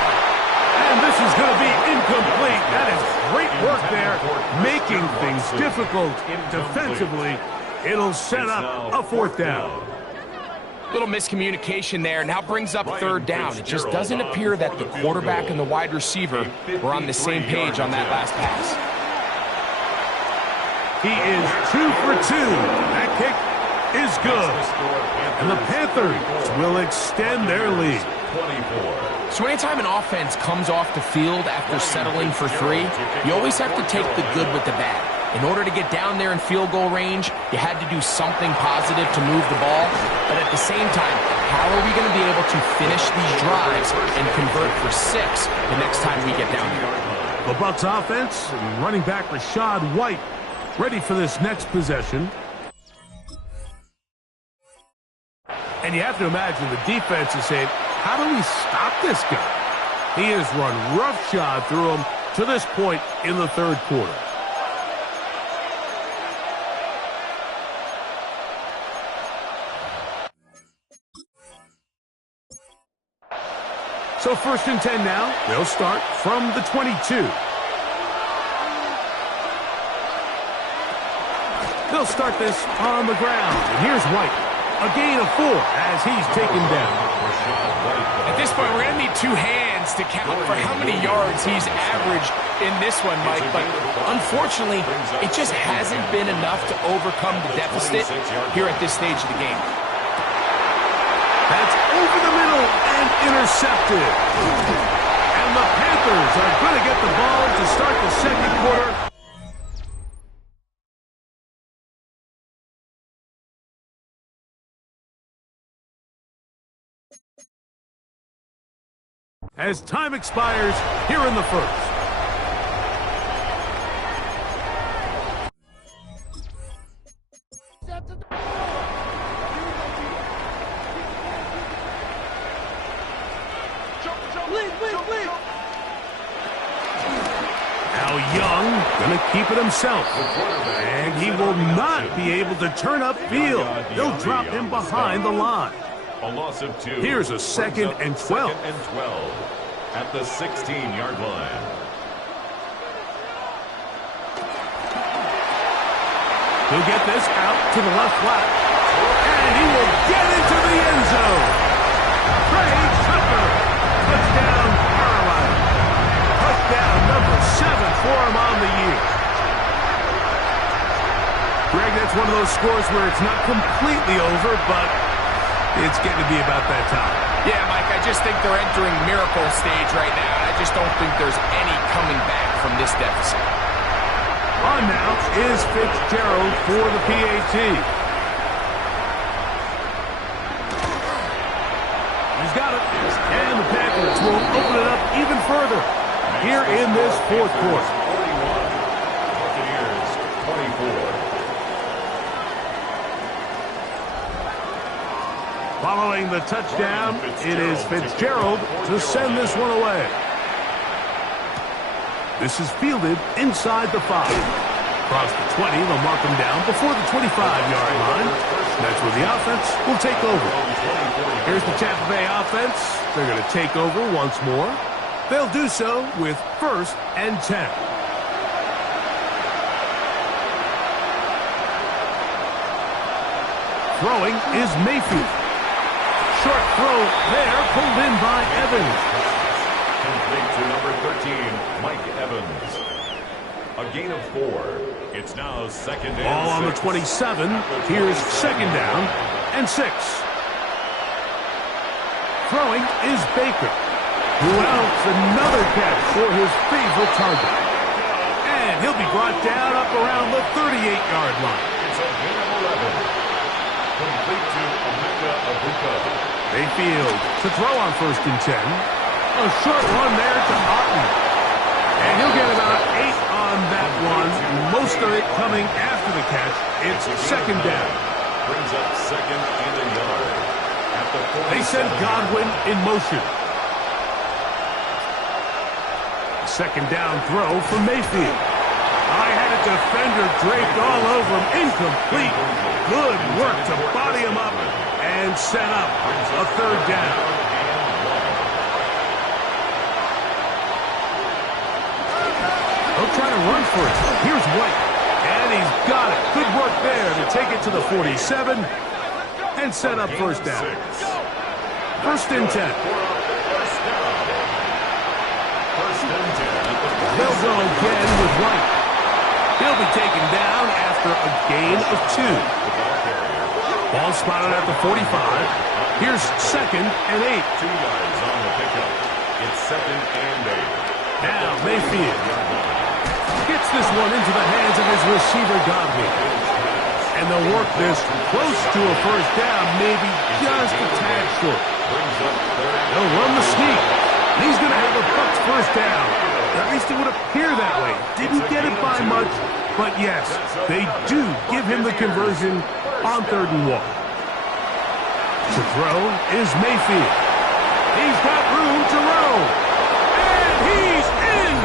And this is going to be incomplete. That is great work there, making things difficult defensively. It'll set up a 4th down. Little miscommunication there. Now brings up 3rd down. It just doesn't appear that the quarterback and the wide receiver were on the same page on that last pass. He is 2 for 2. That kick is good. And the Panthers will extend their lead. 24. So anytime an offense comes off the field after settling for 3, you always have to take the good with the bad. In order to get down there in field goal range, you had to do something positive to move the ball. But at the same time, how are we going to be able to finish these drives and convert for 6 the next time we get down there? The Bucs offense, running back Rashad White, ready for this next possession. And you have to imagine the defense is saying, how do we stop this guy? He has run roughshod through him to this point in the 3rd quarter. So 1st and 10 now. They'll start from the 22. They'll start this on the ground. And here's White. A gain of 4 as he's taken down. At this point, we're going to need 2 hands to count for how many yards he's averaged in this one, Mike. But unfortunately, it just hasn't been enough to overcome the deficit here at this stage of the game. That's over the middle and intercepted. And the Panthers are going to get the ball to start the 2nd quarter. as time expires here in the first. Now Young gonna keep it himself, and he will not be able to turn upfield. They'll drop him behind the line. A loss of 2. Here's a 2nd and 12. 2nd and 12 at the 16-yard line. He'll get this out to the left flat, and he will get into the end zone. Trey Tucker, touchdown Carolina. Touchdown number 7 for him on the year. Greg, that's one of those scores where it's not completely over, but it's getting to be about that time. Yeah, Mike, I just think they're entering miracle stage right now, and I just don't think there's any coming back from this deficit. On now is Fitzgerald for the PAT. He's got it, and the Panthers will open it up even further here in this fourth quarter. 41, Buccaneers 24. Following the touchdown, it is Fitzgerald to send this one away. This is fielded inside the 5. Across the 20, they'll mark him down before the 25-yard line. That's where the offense will take over. Here's the Tampa Bay offense. They're going to take over once more. They'll do so with 1st and 10. Throwing is Mayfield. Short throw there, pulled in by Evans. Complete to number 13, Mike Evans. A gain of 4. It's now 2nd and 6. Ball on the 27. Here's 2nd down and 6. Throwing is Baker, who outs another catch for his favorite target. And he'll be brought down up around the 38-yard line. It's a gain of 11. Complete to Emeka Abuka. Mayfield to throw on 1st and 10. A short run there to Otten. And he'll get about 8 on that one. Most of it coming after the catch. It's 2nd down. Brings up 2nd and a yard. At the 47. They send Godwin in motion. 2nd down throw for Mayfield. I had a defender draped all over him. Incomplete. Good work to body him up and set up a 3rd down. They'll try to run for it. Here's White. And he's got it. Good work there to take it to the 47 and set up 1st down. 1st and 10. They'll go again with White. He'll be taken down after a gain of 2. Ball spotted at the 45. Here's 2nd and 8. 2 yards on the pickup. It's 2nd and 8. Now Mayfield gets this one into the hands of his receiver Godwin. And they'll work this close to a 1st down, maybe just a tad short. They'll run the sneak. And he's going to have a Bucs 1st down. At least it would appear that way. Didn't get it by much, but yes, they do give him the conversion on 3rd and 1. To throw is Mayfield. He's got room to roll. And he's in!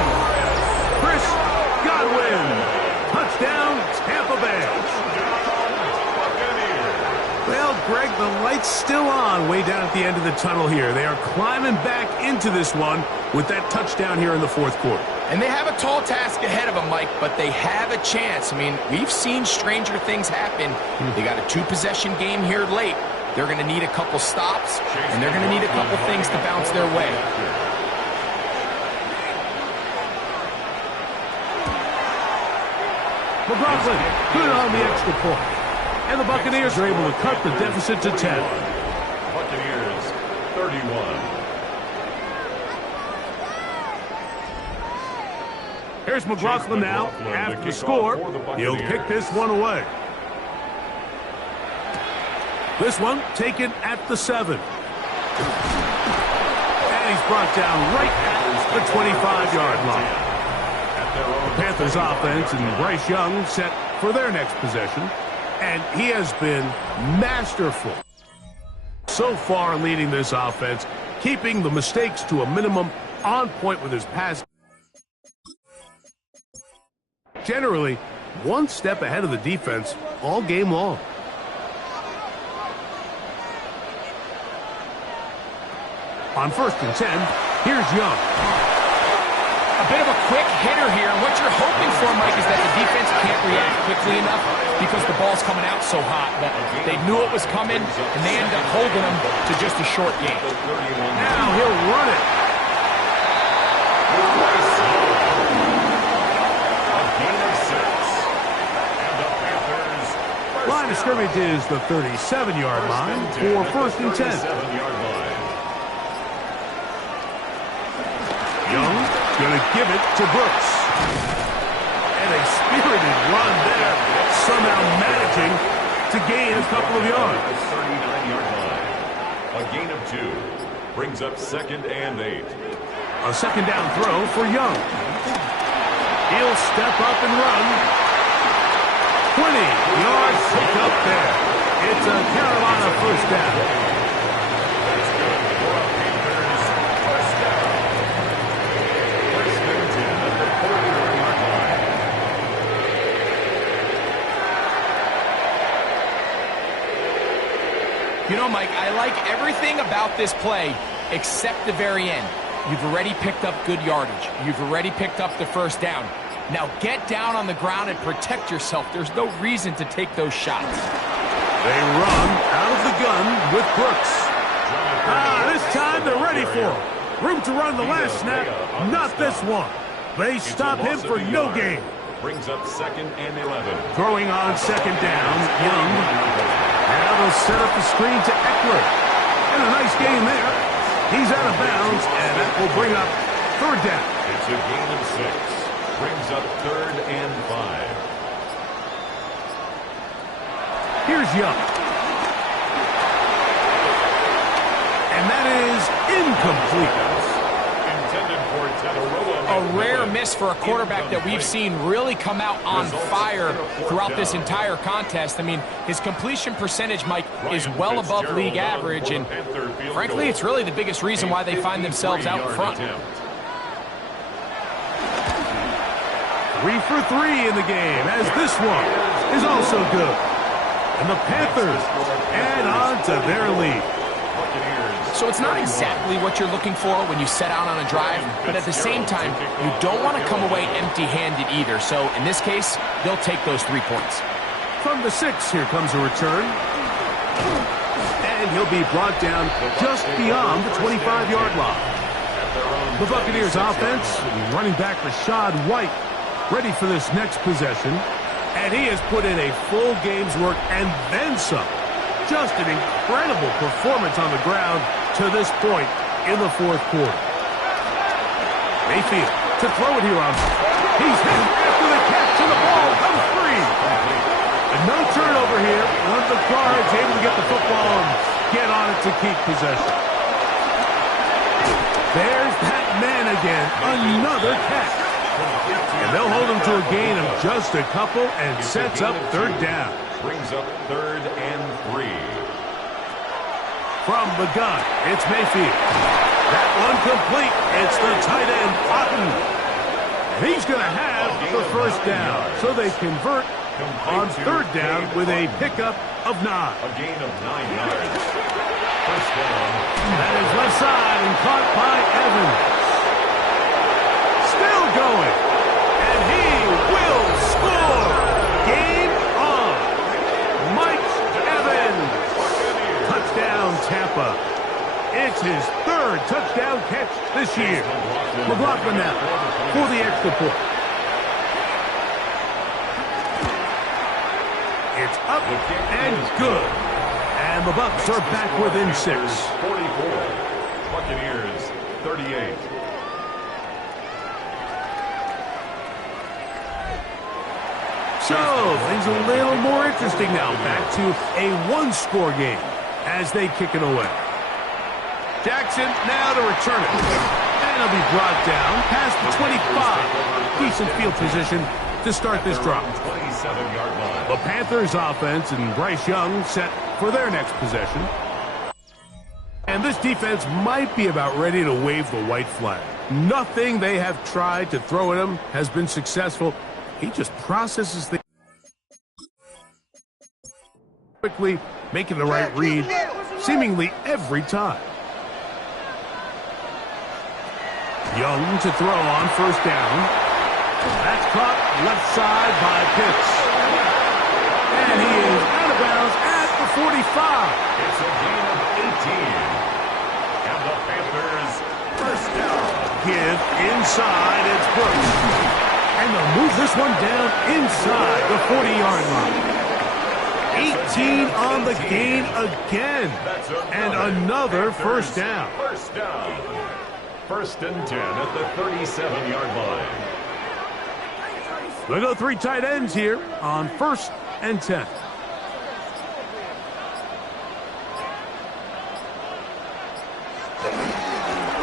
Chris Godwin. Touchdown, Tampa Bay. Well, Greg, the light's still on way down at the end of the tunnel here. They are climbing back into this one with that touchdown here in the 4th quarter. And they have a tall task ahead of them, Mike, but they have a chance. I mean, we've seen stranger things happen. They got a 2-possession game here late. They're going to need a couple stops, and they're going to need a couple things to bounce their way. McLaughlin, good on the extra point. And the Buccaneers are able to cut the deficit to 10. Buccaneers 31. Here's McLaughlin now. After the score, he'll kick this one away. This one taken at the 7. And he's brought down right at the 25-yard line. The Panthers offense and Bryce Young set for their next possession, and he has been masterful so far leading this offense, keeping the mistakes to a minimum, on point with his pass. Generally, one step ahead of the defense all game long. On 1st and 10, here's Young. A bit of a quick hitter here. What you're hoping for, Mike, is that the defense can't react quickly enough because the ball's coming out so hot. But they knew it was coming, and they end up holding them to just a short game. Now he'll run it. Line of scrimmage is the 37-yard line for 1st and 10. Young going to give it to Brooks. And a spirited run there, somehow managing to gain a couple of yards. 39-yard line. A gain of 2 brings up 2nd and 8. A 2nd down throw for Young. He'll step up and run. 20-yard pick up there. It's a Carolina 1st down. That's good for a Panthers 1st down. 1st and 10 at the 41-yard line. You know, Mike, I like everything about this play except the very end. You've already picked up good yardage. You've already picked up the 1st down. Now get down on the ground and protect yourself. There's no reason to take those shots. They run out of the gun with Brooks. This time they're ready for him. Room to run the last snap, not this one. They stop him for no gain. Brings up 2nd and 11. Throwing on 2nd down, Young. Now they'll set up the screen to Eckler. And a nice gain there. He's out of bounds, and that will bring up 3rd down. It's a gain of 6. Brings up 3rd and 5. Here's Young. And that is incomplete. Intended for A rare miss for a quarterback that we've seen really come out on fire throughout this entire contest. I mean, his completion percentage, Mike, is well above league average, and frankly, it's really the biggest reason why they find themselves out front. 3 for 3 in the game, as this one is also good. And the Panthers add on to their lead. So it's not exactly what you're looking for when you set out on a drive, but at the same time, you don't want to come away empty-handed either. So in this case, they'll take those 3 points. From the 6, here comes a return. And he'll be brought down just beyond the 25-yard line. The Buccaneers offense, running back Rashad White, ready for this next possession. And he has put in a full game's work and then some. Just an incredible performance on the ground to this point in the 4th quarter. Mayfield to throw it here on. He's hit after the catch and the ball comes free. And no turnover here. One of the guards able to get the football and get on it to keep possession. There's that man again. Another catch. And they'll hold him to a gain of just a couple and sets up 3rd down. Brings up 3rd and 3. From the gun, it's Mayfield. That one complete. It's the tight end, Cotton. And he's going to have the 1st down. So they convert on 3rd down with a pickup of 9. A gain of 9 yards. 1st down. That is left side and caught by Evans. Still going. And he will score. Game on. Mike Evans. Touchdown, Tampa. It's his 3rd touchdown catch this year. McLaughlin now for the extra point. It's up and good. And the Bucs are back within 6. 44. Buccaneers 38. So, things a little more interesting now. Back to a 1-score game as they kick it away. Jackson now to return it. And he'll be brought down past the 25. Decent field position to start this drive. The Panthers offense and Bryce Young set for their next possession. And this defense might be about ready to wave the white flag. Nothing they have tried to throw at him has been successful. He just processes things quickly, making the right read seemingly every time. Young to throw on first down. That's caught left side by Pitts. And he is out of bounds at the 45. It's a gain of 18. And the Panthers first down. Give inside, it's Brooks. And they'll move this one down inside the 40-yard line. 18 on the gain again. And another first down. First down. First and 10 at the 37-yard line. We'll go three tight ends here on first and 10.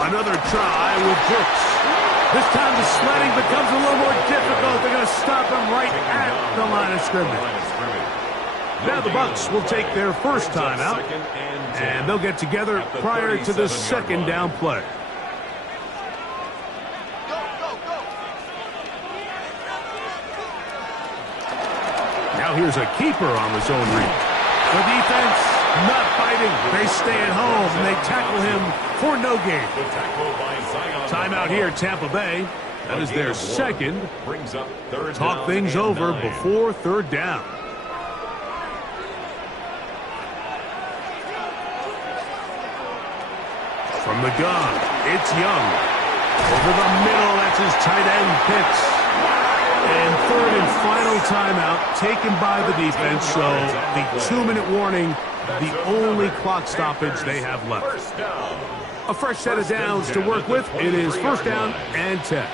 Another try with Brooks. This time the sledding becomes a little more difficult. They're going to stop him right at the line of scrimmage. Now the Bucs will take their first time out, and they'll get together prior to the second down play. Now here's a keeper on the zone read. The defense not fighting. They stay at home, and they tackle him for no gain. Timeout here, Tampa Bay. That is their second. Talk things over before third down. From the gun, it's Young. Over the middle, that's his tight end, Pitts. And third and final timeout taken by the defense, so the 2-minute warning, the only clock stoppage they have left. A fresh set of downs to work with. It is first down and 10.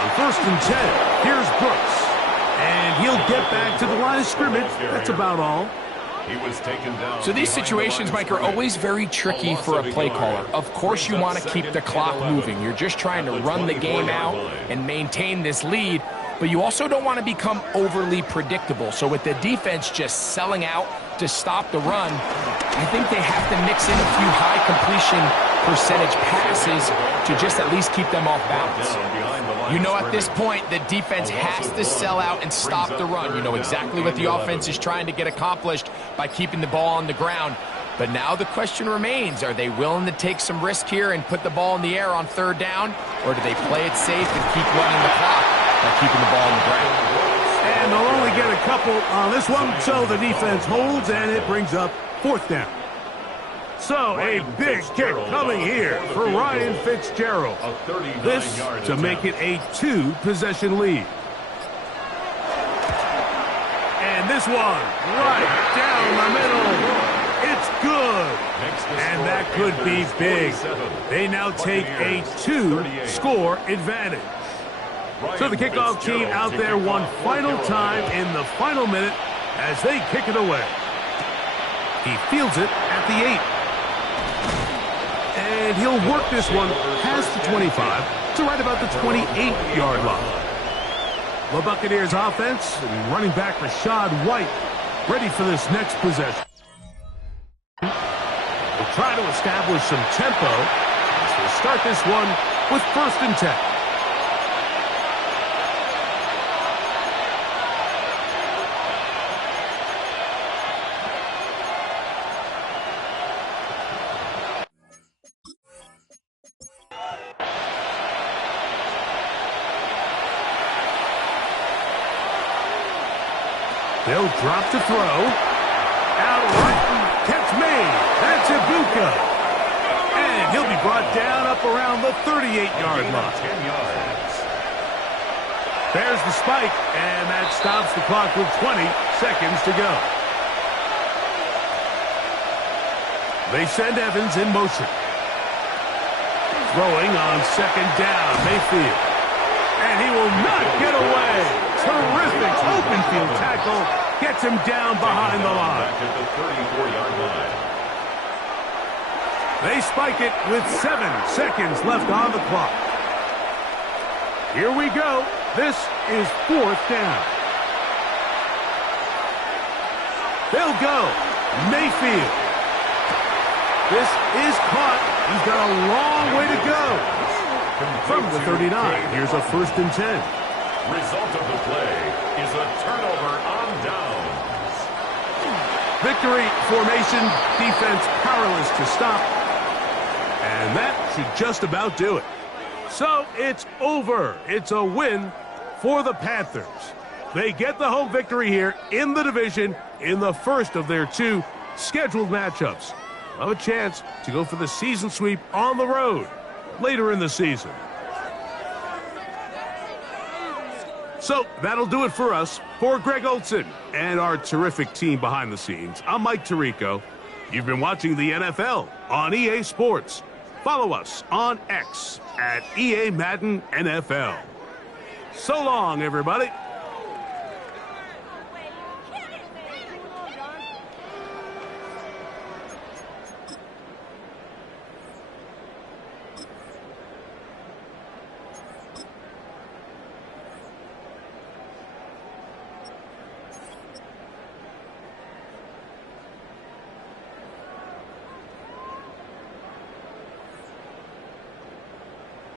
On first and 10, here's Brooks. And he'll get back to the line of scrimmage. That's about all. He was taken down. So these situations, Mike, are always very tricky for a play caller. Of course you want to keep the clock moving. You're just trying to run the game out and maintain this lead, but you also don't want to become overly predictable. So with the defense just selling out to stop the run, I think they have to mix in a few high completion percentage passes to just at least keep them off balance. You know at this point the defense has to sell out and stop the run. You know exactly what the offense is trying to get accomplished by keeping the ball on the ground. But now the question remains, are they willing to take some risk here and put the ball in the air on third down? Or do they play it safe and keep running the clock by keeping the ball on the ground? And they'll only get a couple on this one, so the defense holds, and it brings up fourth down. So a big kick coming here for Ryan Fitzgerald. This to make it a 2-possession lead. And this one right down the middle. It's good. And that could be big. They now take a 2-score advantage. So the kickoff team out there one final time in the final minute as they kick it away. He fields it at the 8. And he'll work this one past the 25 to right about the 28-yard line. The Buccaneers offense and running back Rashad White ready for this next possession. We'll try to establish some tempo as we start this one with first and 10. They'll drop to throw. Out right, catch made. That's Ibuka. And he'll be brought down up around the 38-yard line. 10 yards. There's the spike, and that stops the clock with 20 seconds to go. They send Evans in motion. Throwing on second down, Mayfield. And he will not get away. Terrific open field tackle. Gets him down behind the line. Back at the 34-yard line. They spike it with 7 seconds left on the clock. Here we go. This is 4th down. They'll go. Mayfield. This is caught. He's got a long way to go. From the 39, here's a 1st and 10. Result of the play is a turnover on downs. Victory formation, defense powerless to stop. And that should just about do it. So it's over. It's a win for the Panthers. They get the home victory here in the division in the first of their 2 scheduled matchups. Have a chance to go for the season sweep on the road later in the season. So that'll do it for us. For Greg Olson and our terrific team behind the scenes, I'm Mike Tirico. You've been watching the NFL on EA Sports. Follow us on X at EA Madden NFL. So long, everybody.